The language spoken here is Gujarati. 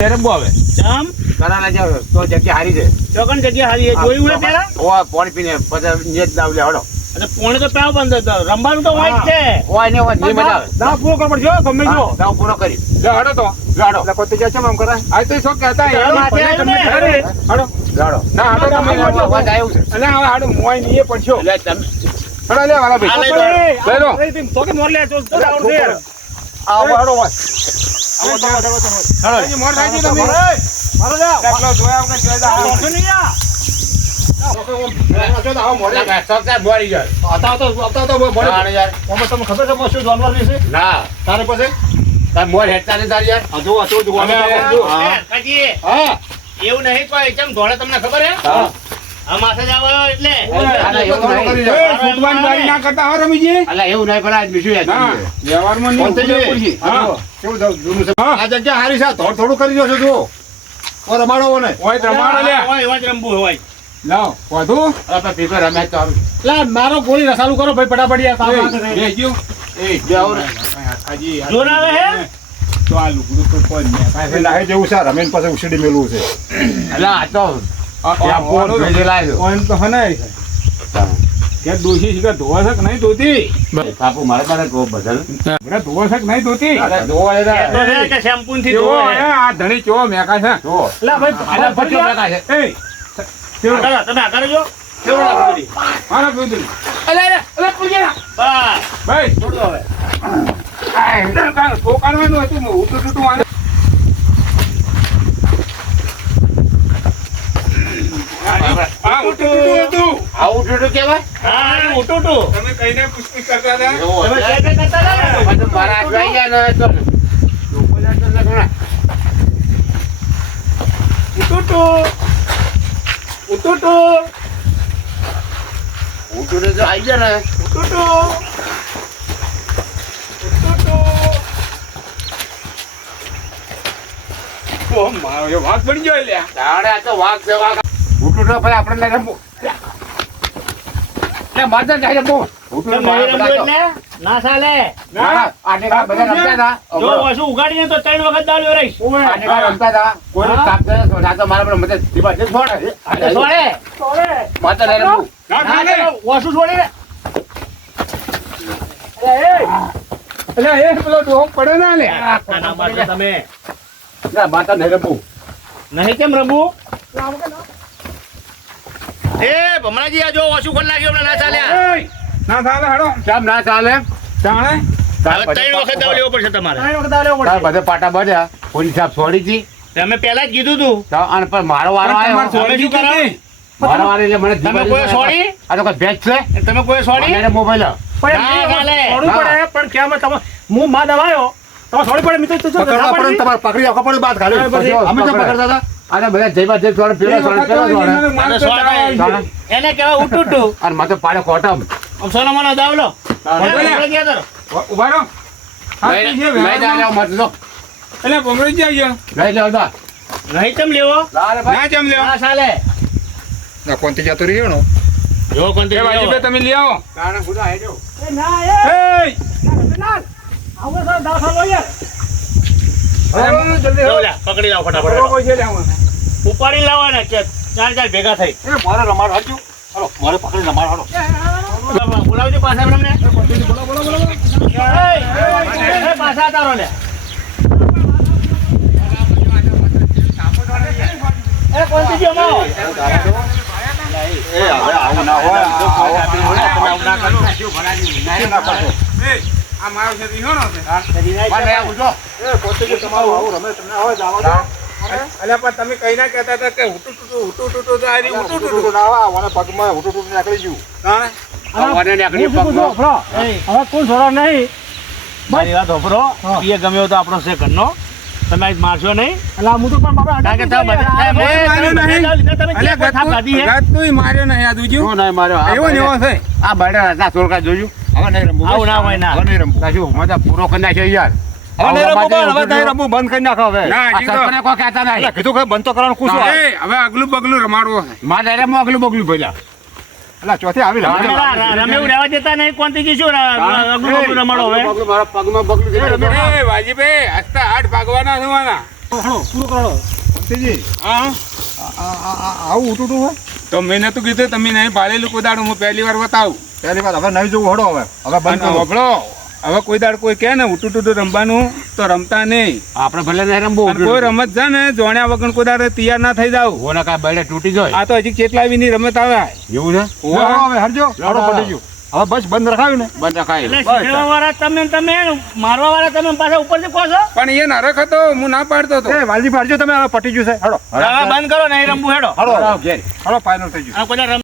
રમવું આવે જામ કરાના જાવ તો જગ્યા હારી છે ચોકન જગ્યા હારી જોયું ને પેલા ઓ પાણી પીને પછી નેટ દાવ લે હડો એટલે પોણે તો પેલો બંધ હતો રમવાનું તો હોય જ છે ઓય ને ઓય ની મજા આવે દાવ પૂરો કર પડજો ગમે જો દાવ પૂરો કરી લે હડો તો લાડો એટલે કોઈ તો આમ કરાય આ તો શોખ કહેતા ચાલો, માથે આવ્યું ને. હડો લાડો ના હડો તમે વાત આવ્યું છે એટલે હવે હડો મોય ની એ પડશો એટલે તમે હડો લે વાલા આ લઈ ભાઈ લો. લઈ લો તો કે મોર લે તો આવડે યાર આવો હડો વાસ આવો તો હડો મોર થાય તમે મારો જાવ એટલો જોયા વગર જોઈ દા તો નહીં આ જો દા મોરે ના સબસે બોરી જાય આતા તો મોરે ના યાર તમે ખબર છે શું જાનવર છે ના તારે પાસે તાર મોર હેડતા ને તાર યાર આ જો કાકી હા એવું નહીં કોઈ કેમ ધોળે તમને ખબર હે હા આ માથે જ આવો એટલે ફૂટવાની બારી ના કરતા હા રમીજી અલા એવું નહીં પેલા બીજું યાદ હા વ્યવહારમાં નહીં હા કેવું જૂનું છે આ જગ્યા હારી છે થોડું કરી દો છો જુઓ ઓ રમાડો ને ઓય રમાડો લે હોય રમવું હોય લાવ વધુ આપણે પીપર રમે તો આવું લા મારો ગોળી રસાલું કરો ભાઈ ફટાફટ યાર કામ એ ગયો એ જાવ ને હાજી જોર આવે હે તો આ લુગડું તો કોઈ નહીં કાંઈ લાહે જેવું છે રમેન પાસે ઉછડી મેલું છે અલા આ તો ત્યાં પોર ભેજે લાવ્યો ઓન તો હનાય છે કે દોશી છે કે ધોવા છે કે નહીં ધોતી બાપુ મારે મારે કો બદલ બરા ધોવા છે કે નહીં ધોતી અરે જોવા એ તો એલા છે કે શેમ્પૂ થી જો ધોવે આ ધણી ચો મેકા છે જો લા ભાઈ અલા બચ્ચો લગા છે એ આગળ તમે આગળ જો કેવું લાગે બધી મારા દૂધ અલા અલા પૂજેલા બસ ભાઈ છોડો હવે કોકારવાનું હતું હું ઉઠું આને આ ઉઠું હતું આવું જોડો કેવાય હા ઉટુટુ તમે કઈને પુષ્ટિ કરતા હતા તમે કે કરતા હતા ને તો મારા જોઈ ગયા ને તો લોકો લાગતો લગણા ઉટુટુ ઉટુટુ હું જોડે તો આવી ગયા ને ઉટુટુ ઉટુટુ ઓ મારો એ વાઘ બની ગયો લ્યા તાણે આ તો વાઘ છે વાઘ ઉઠું તો ભાઈ આપણે લઈ રમવું લે મારતા જાય રમવું ઉઠું તમે મારા રમવું એટલે ના ચાલે ના આને કા બધા રમતા હતા જો વસુ ઉગાડીને તો 3 વખત દાલ્યો રહીશ આને કા રમતા હતા કોઈ કાપ કરે તો ના તો મારા પર મદદ દીવા દે છોડે છોડે છોડે માતા લઈ રમવું ના ના ના તો વસુ છોડી દે એટલે એ પેલો ડોમ પડે ના લે ના મારજો તમે ના માતા લઈ રમવું નહીં કેમ રમવું એ ભમરાજી આ જો વસુ કોણ લાગ્યો હમણાં ના ચાલ્યા એય, ના ચાલે હડો કેમ ના ચાલે ચાણે હવે 3 વખત દાવ લેવો પડશે તમારે તાર બધે પાટા બળ્યા પોલીસ સાહેબ છોડી દી તમે પહેલા જ કીધું તું તો આને પર મારો વારો આવ્યો તમે શું કરાવો મારો વારો એટલે મને તમે કોઈ છોડી આ તો કોઈ ભેજ છે તમે કોઈ છોડી મને મોબાઈલ ના ચાલે છોડવું પડે પણ કેમ તમે હું માં દવાયો તમે છોડી પડે મિત્ર તો તમારે પકડી આખો પડે બાદ ગાલ્યો અમે તો પકડતા હતા અને બધા જઈમાં જઈ થોડા પેલા એને કહેવાય ઉટુટુ અને માથે પાડે કોટમ આમ સોનો મોનો દાવ લો ઉભા રહો લઈ લે મત લો એટલે ભમરી જ આવી લઈ લે દા નહીં કેમ લેવો ના કેમ લેવો ના ચાલે ના કોણથી જતો રહ્યો નો જો કોણ એ બાજુ બે તમે લઈ આવો તાણે ખુદા હેજો એય પકડી લાવો ફટાફટ ઉપાડી લાવો ને કે ચાર ચાર ભેગા થઈ મારે રમાડ હાડજો હાલો મારે પકડી રમાડ હાડો બોલાવજો પાછા અમને પાછા તારો લે એ કોણથી ગયો માવો એ હવે આવું ના હોય આ મારો છે રીહોનો છે મને આવું જો એ પોતે જે તમારું આવું રમે તમને આવે જાવ છો અલ્યા પણ તમે કઈ ના કહેતા હતા કે હુટુ ટુટુ તો આ રી હુટુ ટુટુ ના આવે મને પગમાં હુટુ ટુટુ નીકળી ગયું તાણે મને નીકળી પગનો હવે કોણ છોડો નહીં મારી વાત હોભરો એ ગમ્યો તો આપણો છે ઘરનો તમે આજ મારશો નહીં એટલે હું તો પણ બાપા કારણ કે તમે માર્યો નહીં આ દુજ્યું શું નહીં માર્યો એવો ને એવો છે આ બડા હતા સોળકા જોયું હવે નહીં રમવું આવું ના હોય ના. હવે નહીં રમવું કાજુ મજા પૂરો કરી નાખ્યો યાર હવે નહીં રમવું પણ હવે નહીં રમવું બંધ કરી નાખો હવે ના આ સરપંચને કોઈ કહેતા નહીં કીધું કે બંધ તો કરવાનું ખુશ હવે આગલું બગલું રમાડવો છે મારે અરે મોગલું બોગલું ભર્યા એટલે ચોથી આવી રમેવું રહેવા દેતા નહીં કોણથી જઈશું રમાડો હવે મારા પગમાં બગલું વાજીભાઈ હસતા હાથ ભાગવાના થવાના હળો પૂરો કરો. ભક્તિજી, હા આવું ઉટુટું હોય તો મેં નતું કીધું તમે નહીં પાડેલું કોઈ દાડું હું પહેલી વાર બતાવું પહેલી વાર હવે નહીં જોવું હડો હવે બંધ અને કરો હોભળો, હવે કોઈ દાડ કોઈ કહે ને ઉટું ટુટું રમવાનું તો રમતા નહીં. આપણે ભલે નહીં રમવું અને કોઈ રમત છે ને જોણ્યા વગર કોઈ દાડે તૈયાર ના થઈ જાવ. ઓના કાંઈ બળે તૂટી જાય આ તો હજી કેટલા ની રમત આવે. એવું છે હડો હવે હરજો હડો લાવો. પટી ગયું હવે બસ બંધ રખાવ્યું ને બંધ રખાય એટલે શીખવા વાળા તમે ને તમે મારવા વાળા તમે પાછા ઉપરથી કહો છો. પણ એ નરક હતો, હું ના પાડતો હતો. એ વાલજી પાડજો તમે હવે પટી ગયું છે હડો હવે બંધ કરો નહીં રમવું હેડો. હડો હડો, ઘેર. હડો ફાઇનલ થઈ ગયું આ કોઈ દાડો